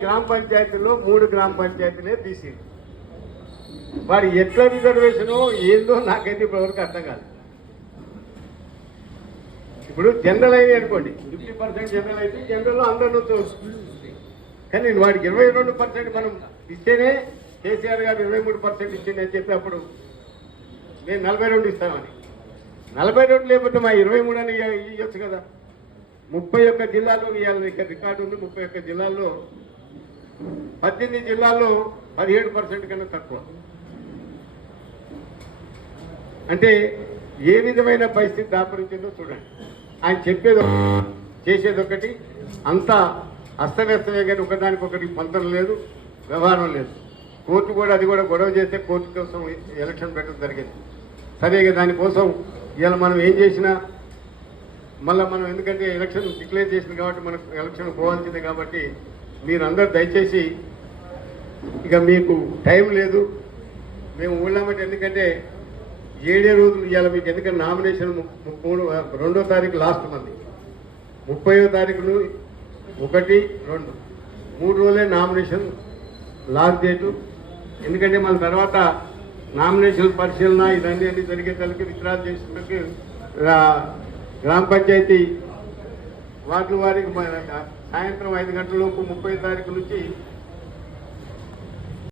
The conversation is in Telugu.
గ్రామ పంచాయతీలో మూడు గ్రామ పంచాయతీలే బీసీలు వాడు ఎట్లా రిజర్వేషను ఏందో నాకైతే ఇప్పటివరకు అర్థం కాదు. ఇప్పుడు జనరల్ అయితే అనుకోండి ఫిఫ్టీ పర్సెంట్ జనరల్ అయితే జనరల్లో అందరూ కానీ వాడికి ఇరవై రెండు పర్సెంట్ మనం ఇస్తేనే కేసీఆర్ గారు ఇరవై మూడు పర్సెంట్ ఇచ్చింది అని చెప్పి అప్పుడు మేము నలభై రెండు ఇస్తామని నలభై రెండు లేకపోతే మా ఇరవై మూడు అని ఇవ్వచ్చు కదా. ముప్పై ఒక్క జిల్లాలో ఇవాళ ఇక్కడ రికార్డు ఉంది ముప్పై ఒక్క జిల్లాల్లో పద్దెనిమిది జిల్లాల్లో పదిహేడు పర్సెంట్ కన్నా తక్కువ. అంటే ఏ విధమైన పరిస్థితి దాపరించిందో చూడండి. ఆయన చెప్పేది ఒకటి, చేసేది ఒకటి. అంతా అస్తవ్యస్తమే కానీ ఒకదానికొకటి పొందడం లేదు వ్యవహారం లేదు. కోర్టు కూడా అది కూడా గొడవ చేస్తే కోర్టు కోసం ఎలక్షన్ పెట్టడం జరిగింది. సరే ఇక దానికోసం ఇలా మనం ఏం చేసినా మళ్ళీ మనం ఎందుకంటే ఎలక్షన్ డిక్లేర్ చేసింది కాబట్టి మనకు ఎలక్షన్ పోవాల్సిందే కాబట్టి మీరందరూ దయచేసి ఇక మీకు టైం లేదు. మేము ఊళ్ళమంటే ఎందుకంటే ఏడే రోజులు ఇవాళ మీకు ఎందుకంటే నామినేషన్ మూడు రెండో తారీఖు లాస్ట్ మంది. ముప్పయో తారీఖును ఒకటి రెండు. మూడు రోజులే నామినేషన్ లాస్ట్ డేటు. ఎందుకంటే మన తర్వాత నామినేషన్ పరిశీలన ఇదన్నీ అన్ని జరిగేసరికి విత్డ్రా విత్డ్రాల్ గ్రామ పంచాయతీ వార్డు వారికి సాయంత్రం ఐదు గంటల లోపు ముప్పై తారీఖు నుంచి